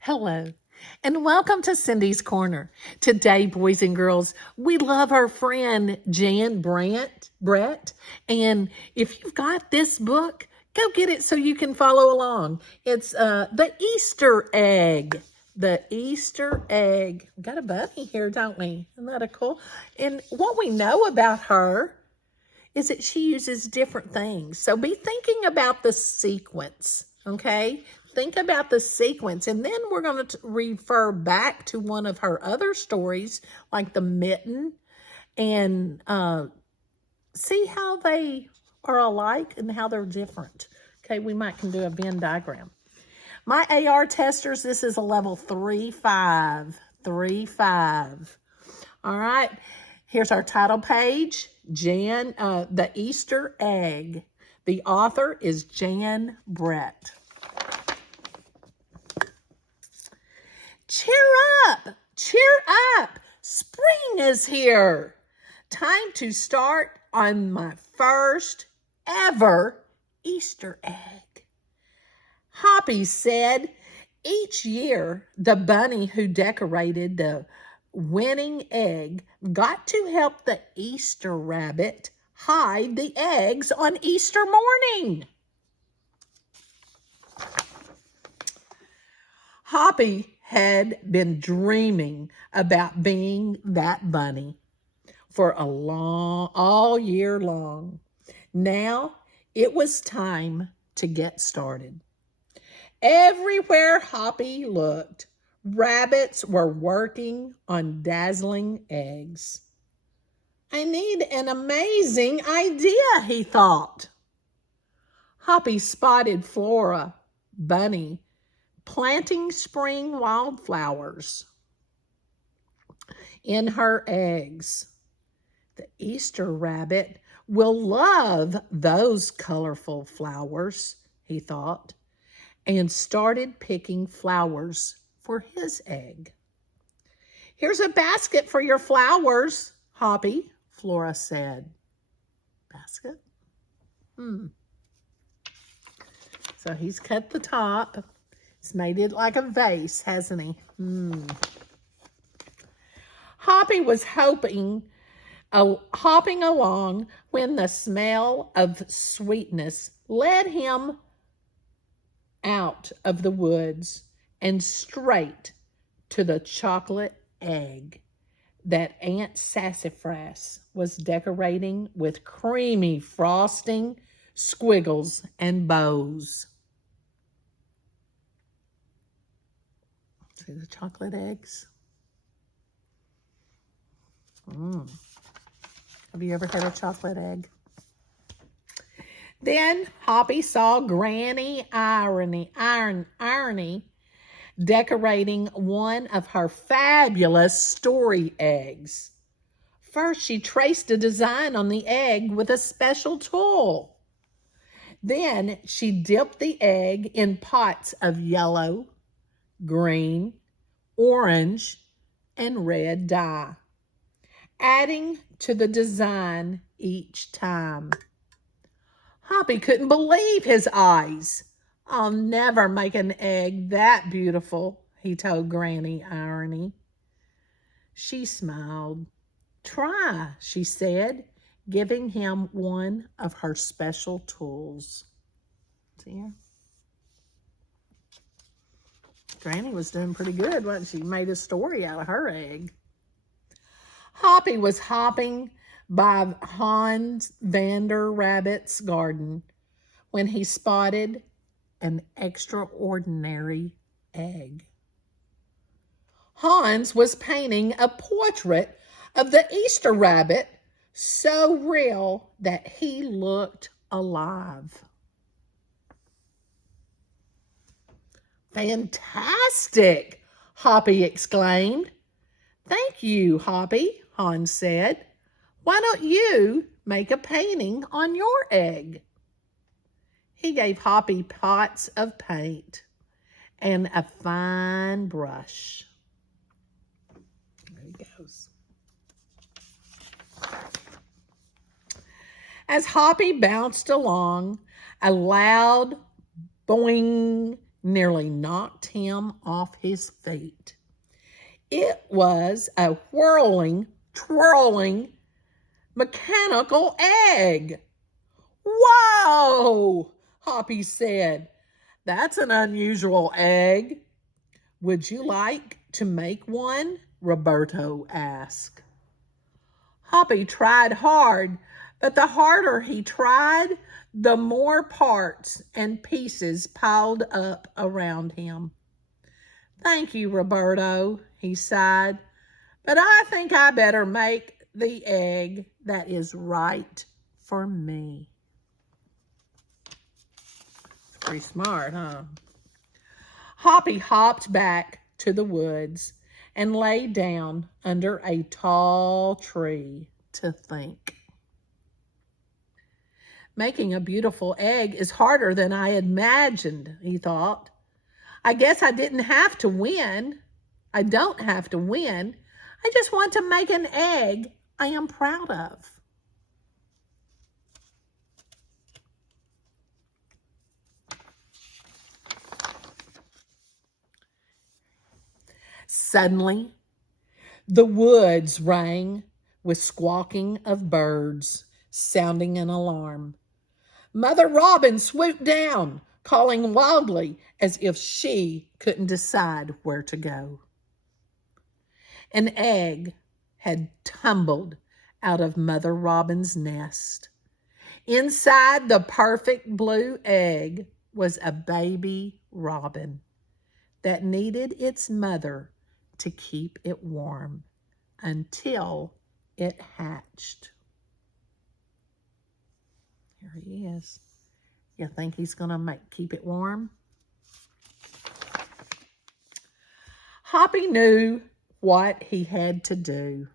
Hello, and welcome to Cindy's Corner. Today, boys and girls, we love our friend Jan Brett. And if you've got this book, go get it so you can follow along. It's the Easter egg. The Easter egg. We got a bunny here, don't we? Isn't that a cool? And what we know about her is that she uses different things. So be thinking about the sequence, okay? Think about the sequence, and then we're going to refer back to one of her other stories, like the mitten, and see how they are alike and how they're different. Okay, we might can do a Venn diagram. My AR testers, this is a level 3-5. 3-5. All right, here's our title page. Jan, the Easter egg. The author is Jan Brett. Cheer up! Cheer up! Spring is here. Time to start on my first ever Easter egg. Hoppy said each year the bunny who decorated the winning egg got to help the Easter rabbit hide the eggs on Easter morning. Hoppy had been dreaming about being that bunny for all year long. Now it was time to get started. Everywhere Hoppy looked, rabbits were working on dazzling eggs. I need an amazing idea, he thought. Hoppy spotted Flora, bunny, planting spring wildflowers in her eggs. The Easter rabbit will love those colorful flowers, he thought, and started picking flowers for his egg. Here's a basket for your flowers, Hoppy, Flora said. Basket? So he's cut the top. He's made it like a vase, hasn't he? Hoppy was hopping along when the smell of sweetness led him out of the woods and straight to the chocolate egg that Aunt Sassafras was decorating with creamy frosting, squiggles, and bows. See the chocolate eggs? Have you ever had a chocolate egg? Then Hoppy saw Granny Irony decorating one of her fabulous story eggs. First, she traced a design on the egg with a special tool. Then she dipped the egg in pots of yellow, green, orange, and red dye, adding to the design each time. Hoppy couldn't believe his eyes. I'll never make an egg that beautiful, he told Granny Irony. She smiled. Try, she said, giving him one of her special tools. See here? Granny was doing pretty good, wasn't she? Made a story out of her egg. Hoppy was hopping by Hans Vander Rabbit's garden when he spotted an extraordinary egg. Hans was painting a portrait of the Easter rabbit so real that he looked alive. Fantastic, Hoppy exclaimed. Thank you, Hoppy, Hans said. Why don't you make a painting on your egg? He gave Hoppy pots of paint and a fine brush. There he goes. As Hoppy bounced along, a loud boing nearly knocked him off his feet. It was a whirling, twirling, mechanical egg. Whoa! Hoppy said. That's an unusual egg. Would you like to make one? Roberto asked. Hoppy tried hard, but the harder he tried, the more parts and pieces piled up around him. Thank you, Roberto, he sighed, but I think I better make the egg that is right for me. It's pretty smart, huh? Hoppy hopped back to the woods and lay down under a tall tree to think. Making a beautiful egg is harder than I imagined, he thought. I guess I didn't have to win. I don't have to win. I just want to make an egg I am proud of. Suddenly, the woods rang with squawking of birds, sounding an alarm. Mother Robin swooped down, calling wildly as if she couldn't decide where to go. An egg had tumbled out of Mother Robin's nest. Inside the perfect blue egg was a baby robin that needed its mother to keep it warm until it hatched. Here he is. You think he's going to keep it warm? Hoppy knew what he had to do.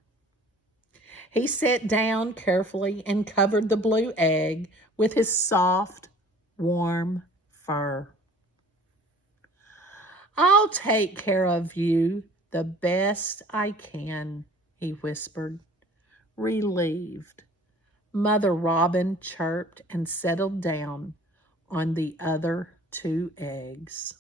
He sat down carefully and covered the blue egg with his soft, warm fur. I'll take care of you the best I can, he whispered, relieved. Mother Robin chirped and settled down on the other 2 eggs.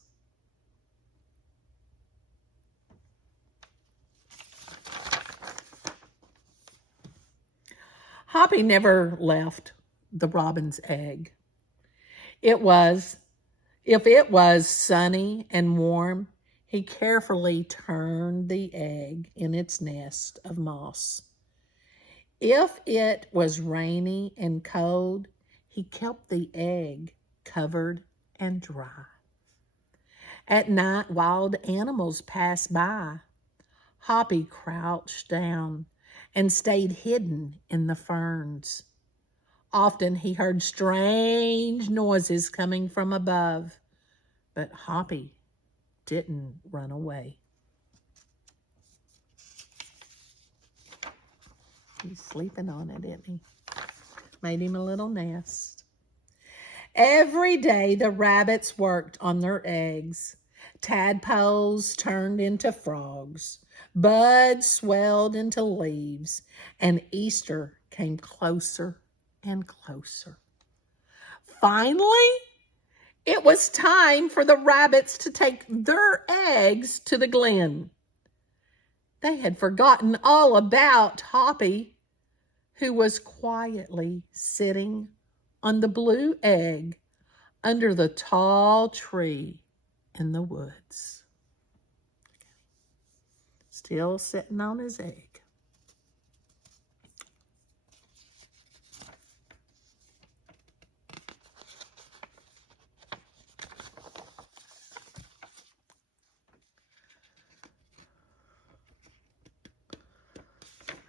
Hoppy never left the robin's egg. If it was sunny and warm, he carefully turned the egg in its nest of moss. If it was rainy and cold, he kept the egg covered and dry. At night, wild animals passed by. Hoppy crouched down and stayed hidden in the ferns. Often he heard strange noises coming from above, but Hoppy didn't run away. He's sleeping on it, isn't he? Made him a little nest. Every day the rabbits worked on their eggs. Tadpoles turned into frogs. Buds swelled into leaves, and Easter came closer and closer. Finally, it was time for the rabbits to take their eggs to the glen. They had forgotten all about Hoppy, who was quietly sitting on the blue egg under the tall tree in the woods. Still sitting on his egg.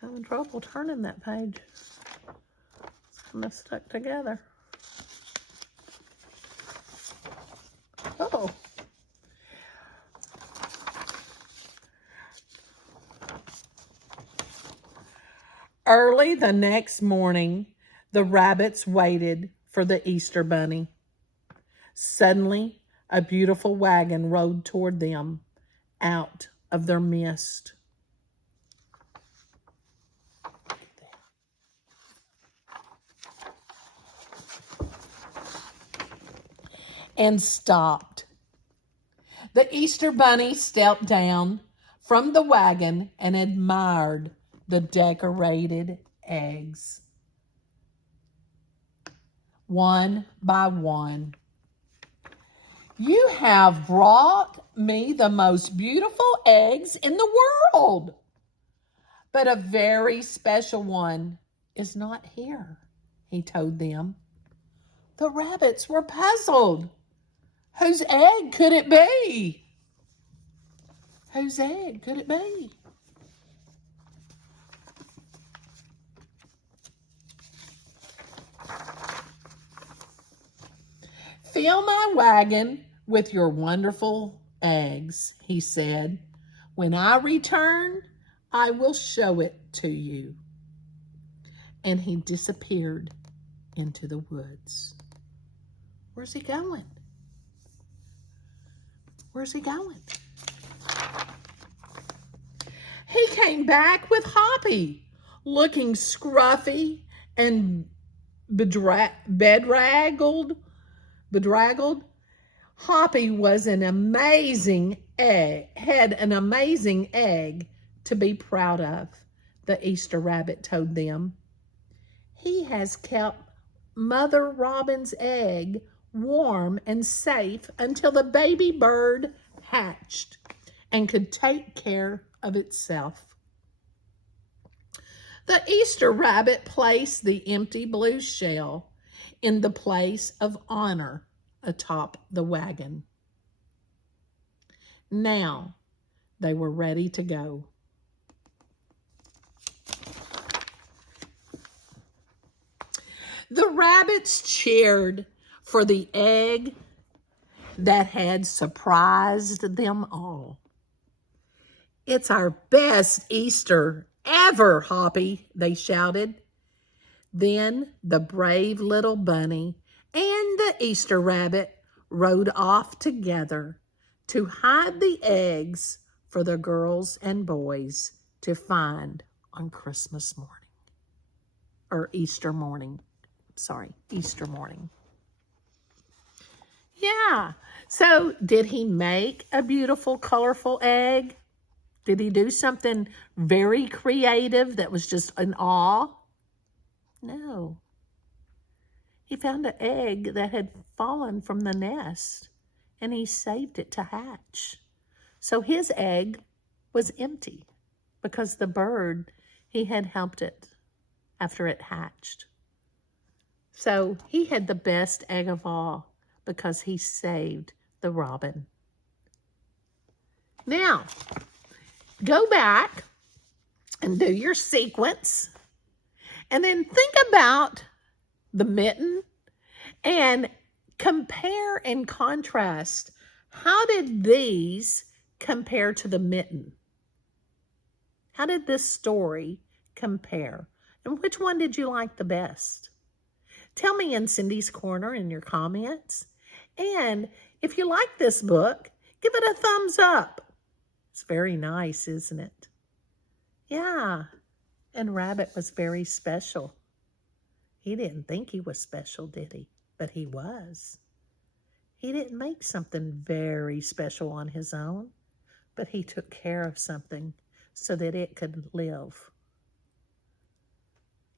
Having trouble turning that page. It's kind of stuck together. Oh. Early the next morning, the rabbits waited for the Easter bunny. Suddenly, a beautiful wagon rode toward them out of their midst. And stopped. The Easter Bunny stepped down from the wagon and admired the decorated eggs. One by one. You have brought me the most beautiful eggs in the world, but a very special one is not here, he told them. The rabbits were puzzled. Whose egg could it be? Whose egg could it be? Fill my wagon with your wonderful eggs, he said. When I return, I will show it to you. And he disappeared into the woods. Where's he going? Where's he going? He came back with Hoppy, looking scruffy and bedraggled. Hoppy was an amazing egg, had an amazing egg to be proud of, the Easter rabbit told them. He has kept Mother Robin's egg warm and safe until the baby bird hatched and could take care of itself. The Easter rabbit placed the empty blue shell in the place of honor atop the wagon. Now they were ready to go. The rabbits cheered for the egg that had surprised them all. It's our best Easter ever, Hoppy, they shouted. Then the brave little bunny and the Easter rabbit rode off together to hide the eggs for the girls and boys to find on Christmas morning. Or Easter morning. Easter morning. Yeah. So did he make a beautiful, colorful egg? Did he do something very creative that was just an awe? No. He found an egg that had fallen from the nest, and he saved it to hatch. So his egg was empty because the bird, he had helped it after it hatched. So he had the best egg of all because he saved the robin. Now, go back and do your sequence and then think about the mitten and compare and contrast. How did these compare to the mitten? How did this story compare? And which one did you like the best? Tell me in Cindy's Corner in your comments. And if you like this book, give it a thumbs up. It's very nice, isn't it? Yeah. And Rabbit was very special. He didn't think he was special, did he? But he was. He didn't make something very special on his own, but he took care of something so that it could live.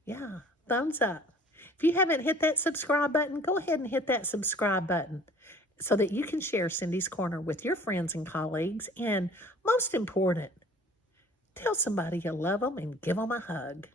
Yeah, thumbs up. If you haven't hit that subscribe button, go ahead and hit that subscribe button so that you can share Cindy's Corner with your friends and colleagues. And most important, tell somebody you love them and give them a hug.